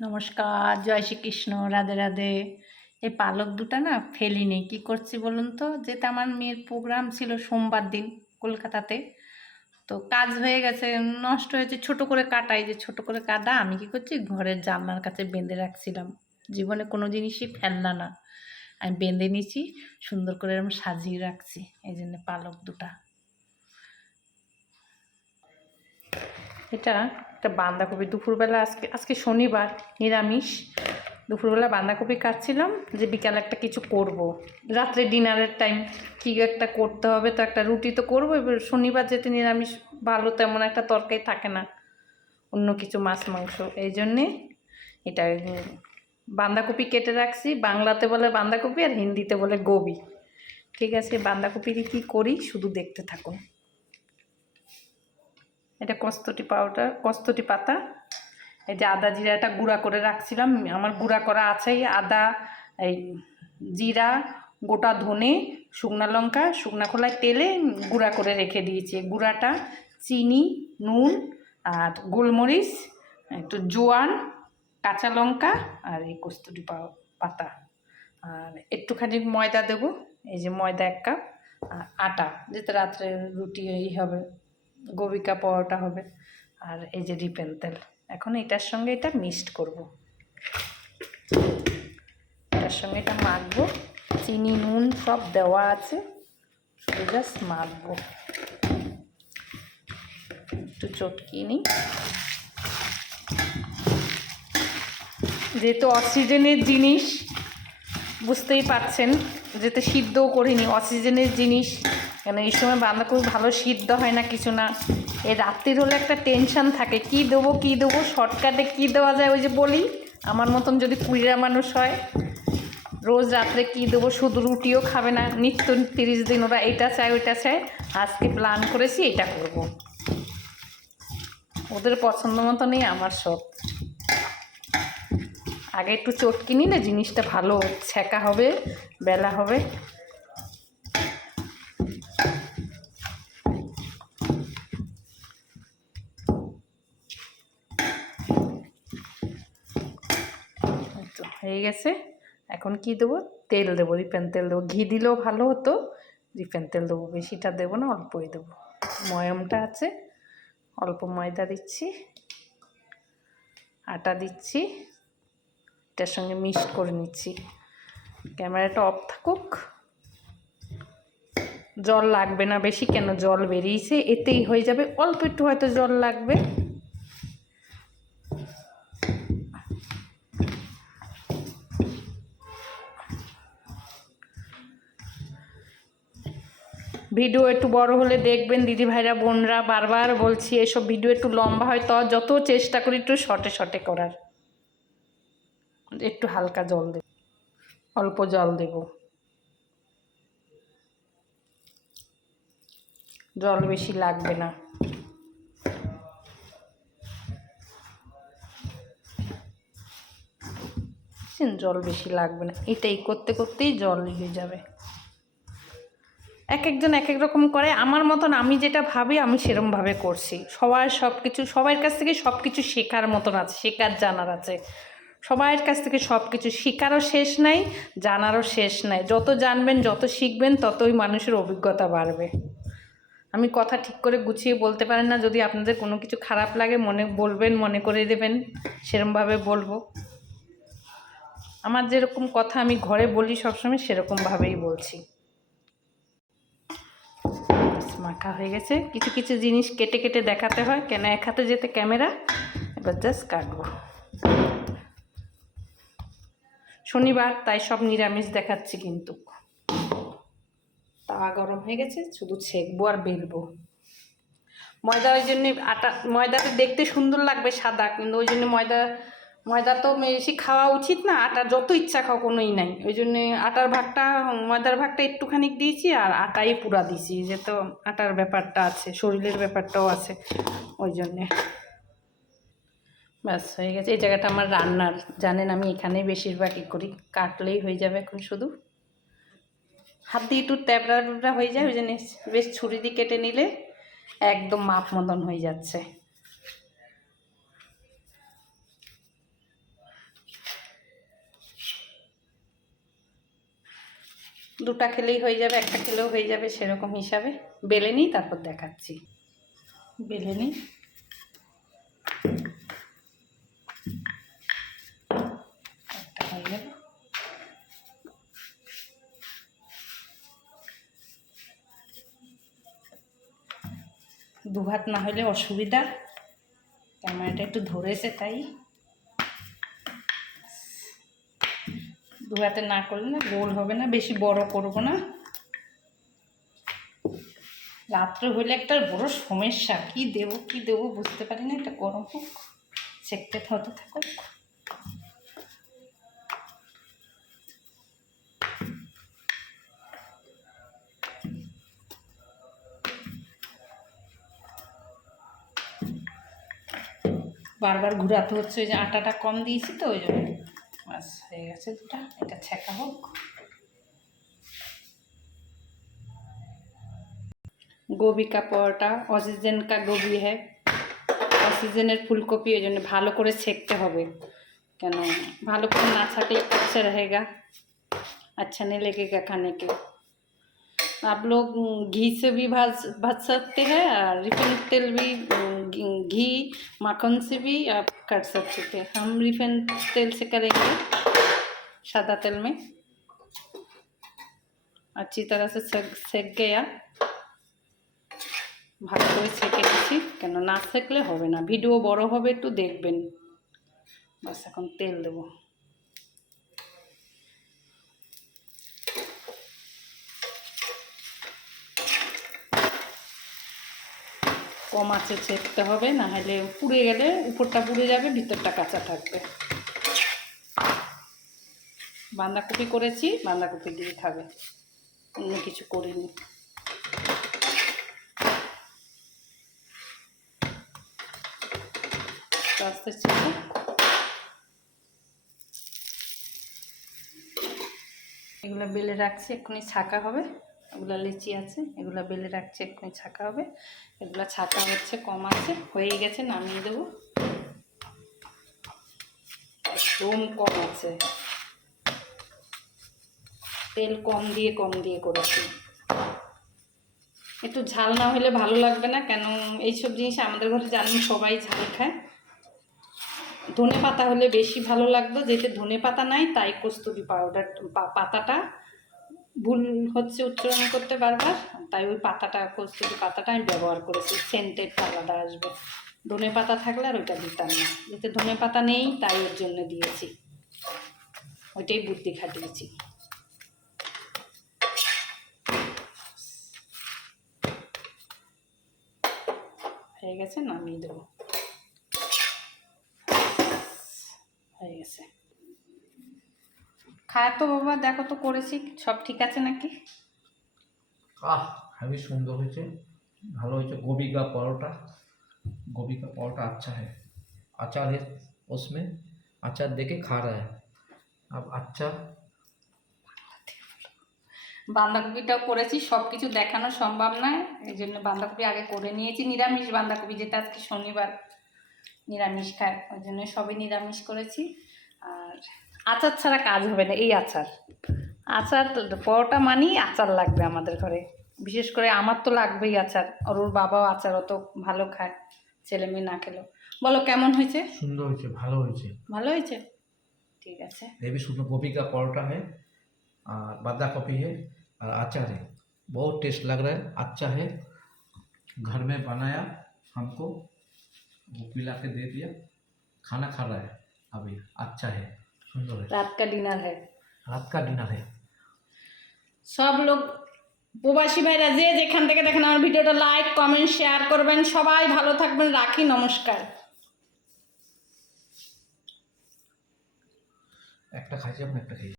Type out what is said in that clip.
নমস্কার, জয় শ্রীকৃষ্ণ, রাধে রাধে। এই পালক দুটা না ফেলিনি, কি করছি বলুন তো? যেটা আমার মেয়ের প্রোগ্রাম ছিল সোমবার দিন কলকাতাতে, তো কাজ হয়ে গেছে, নষ্ট হয়েছে। ছোট করে কাটাই, যে ছোট করে কাটা আমি কি করছি, ঘরের জানলার কাছে বেঁধে রাখছিলাম। জীবনে কোনো জিনিসই ফেলনা না, আমি বেঁধে নিয়েছি, সুন্দর করে এরকম সাজিয়ে রাখছি। এই জন্য পালক দুটা। এটা একটা বাঁধাকপি, দুপুরবেলা আজকে আজকে শনিবার, নিরামিষ। দুপুরবেলা বাঁধাকপি কাটছিলাম, যে বিকালে একটা কিছু করব, রাত্রে ডিনারের টাইম কী একটা করতে হবে, তো একটা রুটি তো করবো। এবার শনিবার যেতে নিরামিষ, ভালো তেমন একটা তরকারি থাকে না, অন্য কিছু মাছ মাংস, এই জন্যে এটা বাঁধাকপি কেটে রাখছি। বাংলাতে বলে বাঁধাকপি আর হিন্দিতে বলে গোবি। ঠিক আছে, বাঁধাকপির কী করি শুধু দেখতে থাকুন। এটা কস্তুরি পাউডার, কস্তুরি পাতা। এই যে আদা জিরাটা গুঁড়া করে রাখছিলাম, আমার গুঁড়া করা আছেই। আদা, এই জিরা, গোটা ধনে, শুকনো লঙ্কা, শুকনো খোলায় তেলে গুঁড়া করে রেখে দিয়েছি। গুঁড়াটা চিনি, নুন আর গোলমরিচ, একটু জোয়ান, কাঁচা লঙ্কা আর এই কস্তুরি পাতা, আর একটুখানি ময়দা দেবো। এই যে ময়দা 1 কাপ, আর আটা, যেটা রাত্রে রুটি এই হবে, গোবিকা পরোটা হবে। আর এই যে রিফাইন তেল। এখন এটার সঙ্গে এটা মিক্সড করব, এটার সঙ্গে এটা মাখবো। চিনি নুন সব দেওয়া আছে, শুধু জাস্ট মাখবো। একটু চটকিয়ে নিই, যেহেতু অক্সিজেনের জিনিস, বুঝতেই পারছেন, যেতে সিদ্ধও করিনি, অক্সিজেনের জিনিস। কেন এই সময় বাঁধাকপি ভালো সিদ্ধ হয় না, কিছু না। এই রাত্রির হলে একটা টেনশান থাকে, কি দেবো কী দেবো, শর্টকাটে কী দেওয়া যায়। ওই যে বলি, আমার মতন যদি 20টা মানুষ হয়, রোজ রাত্রে কী দেবো, শুধু রুটিও খাবে না, নিত্য 30 দিন ওরা এটা চায় ওইটা চায়। আজকে প্ল্যান করেছি এটা করব, ওদের পছন্দ মতনই আমার সব। আগে একটু চটকি নিলে জিনিসটা ভালো ছেঁকা হবে, বেলা হবে। হয়ে গেছে। এখন কি দেবো? তেল দেবো, রিফাইন তেল দেবো। ঘি দিলেও ভালো হতো, রিফাইন তেল দেবো। বেশিটা দেবো না, অল্পই দেবো। ময়মটা আছে, অল্প ময়দা দিচ্ছি, আটা দিচ্ছি, এটার সঙ্গে মিক্সড করে নিচ্ছি। ক্যামেরাটা অফ থাকুক। জল লাগবে না বেশি, কেন জল বেরিয়েছে, এতেই হয়ে যাবে। অল্প একটু হয়তো জল লাগবে। ভিডিও একটু বড় হলে দেখবেন দিদি ভাইরা বোনরা, বারবার বলছি এসব ভিডিও একটু লম্বা হয়, তো যত চেষ্টা করি একটু শর্টে শর্টে করার। একটু হালকা জল দেব, অল্প জল দেব, জল বেশি লাগবে না। জল বেশি লাগবে না, এটাই করতে করতেই জল হয়ে যাবে। এক একজন এক এক রকম করে, আমার মতন আমি যেটা ভাবি আমি সেরমভাবে করছি। সবার সব কিছু, সবার কাছ থেকে সব কিছু শেখার মতন আছে, শেখার জানার আছে। সবার কাছ থেকে সব কিছু শেখারও শেষ নাই, জানারও শেষ নাই। যত জানবেন, যত শিখবেন, ততই মানুষের অভিজ্ঞতা বাড়বে। আমি কথা ঠিক করে গুছিয়ে বলতে পারেন না, যদি আপনাদের কোনো কিছু খারাপ লাগে মনে বলবেন, মনে করে দেবেন, সেরমভাবে বলবো। আমার যেরকম কথা আমি ঘরে বলি সবসময়, সেরকমভাবেই বলছি। মাখা হয়ে গেছে। কিছু কিছু জিনিস কেটে কেটে দেখাতে হয়, কেন এক হাতে যেতে ক্যামেরা। এবার জাস্ট কাটবো। শনিবার তাই সব নিরামিষ দেখাচ্ছি, কিন্তু তাওয়া গরম হয়ে গেছে, শুধু ছেঁকবো আর বেলবো। ময়দা ওই জন্যে, আটা ময়দাটা দেখতে সুন্দর লাগবে সাদা, কিন্তু ওই জন্য ময়দা তো বেশি খাওয়া উচিত না। আটা যত ইচ্ছা খাও, কোনোই নাই। ওই জন্যে আটার ভাগটা, ময়দার ভাগটা একটুখানি দিয়েছি, আর আটাই পুরা দিয়েছি, যে তো আটার ব্যাপারটা আছে, শরীরের ব্যাপারটাও আছে, ওই জন্যে। ব্যাস হয়ে গেছে। এই জায়গাটা আমার রান্নার, জানেন আমি এখানেই বেশিরভাগই করি। কাটলেই হয়ে যাবে এখন, শুধু হাত দিয়ে একটু ট্যাবড়া ট্যাবড়া হয়ে যায়, ওই জন্য বেশ ছুরি দিয়ে কেটে নিলে একদম মাপ মতন হয়ে যাচ্ছে। দুটা খেলেই হয়ে যাবে, একটা খেলেও হয়ে যাবে, সেরকম হিসাবে বেলে নিই, তারপর দেখাচ্ছি। বেলে নিই। একটা হয়ে গেল। দুহাত না হলে অসুবিধা, ক্যামেরাটা একটু ধরেছে তাই। দুহাতে না করলে না গোল হবে না, বেশি বড় করব না। রাত্রে হইলে একটা বড় সমস্যা, কি দেবো বুঝতে পারি না। এটা গরম হোক, সেকতে হতে থাকুক। বারবার ঘুরাতে হচ্ছে, ওই যে আটাটা কম দিয়েছি তো ওই জন্য। বাস হয়ে গেছে দুটা, এটা ছেঁকা হোক। গোবি কা পরোটা, অক্সিজেন কা গোবি হ্যাঁ, অক্সিজেনের ফুলকপি, ওই জন্য ভালো করে ছেঁকতে হবে। কেন ভালো করে না ছাকলে अच्छा रहेगा, अच्छा नहीं लगेगा खाने के। आप लोग घी से भी भाज सकते हैं, और रिफाइंड तेल भी, घी माखन से भी आप कर सकते थे। हम रिफाइंड तेल से करेंगे, सादा तेल में। अच्छी तरह से सेक गया, ভালো করে ছেঁকে নিচ্ছি, কেন না সেঁকলে হবে না। ভিডিও বড় হবে, একটু দেখবেন। বাস এখন তেল দেবো। কম আঁচে ছেঁকতে হবে, না হলে পুড়ে গেলে উপরটা পুড়ে যাবে, ভিতরটা কাঁচা থাকবে। বাঁধাকপি করেছি, বাঁধাকপি দিয়ে খাবে, অন্য কিছু করিনি। আস্তে ছেঁকে এগুলো বেলে রাখছি, এক্ষুনি ছাকা হবে। এগুলো লিচি আছে, এগুলো বেলে রাখছি, এক্ষুনি ছাকা হবে। এগুলো ছাকা হচ্ছে, কম আছে, হয়ে গেছে, নামিয়ে দেবো। একদম কম আছে, তেল কম দিয়ে করেছি। একটু ঝাল না হলে ভালো লাগবে না, কেন এইসব জিনিস আমাদের ঘরে জানেন সবাই ঝাল খায়। ধনে পাতা হলে বেশি ভালো লাগতো, যেতে ধনে পাতা নাই, তাই কস্তুরি পাউডার পাতাটা ভুল হচ্ছে উচ্চারণ করতে বারবার, তাই ওই পাতাটা, কস্তুরি পাতাটা আমি ব্যবহার করেছি, সেন্টেড আলাদা আসবে। ধনে পাতা থাকলে আর ওইটা দিতাম না, যেতে ধনে পাতা নেই, তাই ওর জন্য দিয়েছি, ওইটাই বুদ্ধি খাটিয়েছি। হয়ে গেছে, নামিয়ে দেবো। হয়ে গেছে, খায় তো বাবা, দেখো তো করেছি, সব ঠিক আছে নাকি? हेवी सुंदर হয়েছে, ভালো হয়েছে। गोभी का परोठा, गोभी का परोठा अच्छा है। अचार है उसमें, अचार देके खा रहा है अब। अच्छा বাঁধাকপিটাও করেছি, সব কিছু দেখানো সম্ভব নয়, এই জন্য বাঁধাকপি আগে করে নিয়েছি। নিরামিষ বাঁধাকপি, যেটা আজকে শনিবার নিরামিষ খায়, ওই জন্য সবই নিরামিষ করেছি। আর আচার ছাড়া কাজ হবে না, এই আচার পরোটা মানেই আচার লাগবে আমাদের ঘরে। বিশেষ করে আমার তো লাগবেই আচার, আর ওর বাবাও আচার অত ভালো খায়, ছেলে মেয়ে না খেলেও। বলো কেমন হয়েছে? সুন্দর হয়েছে, ভালো হয়েছে। ভালো হয়েছে, ঠিক আছে। हेवी सुंदर गोभी का परोठा है, और बांधा कॉफी है, और अचार है। बहुत टेस्ट लग रहा है, अच्छा है। घर में बनाया, हमको वो पिला के दे दिया, खाना खा रहा है अभी। अच्छा है, सुंदर है। রাত কা ডিনার है, रात का डिनर है। সব লোক প্রবাসী ভাইরা যে যেখান থেকে দেখেন আমার ভিডিওটা লাইক কমেন্ট শেয়ার করবেন। সবাই ভালো থাকবেন, রাখি, নমস্কার। একটা খাইছি, আপনি একটা খাইছি।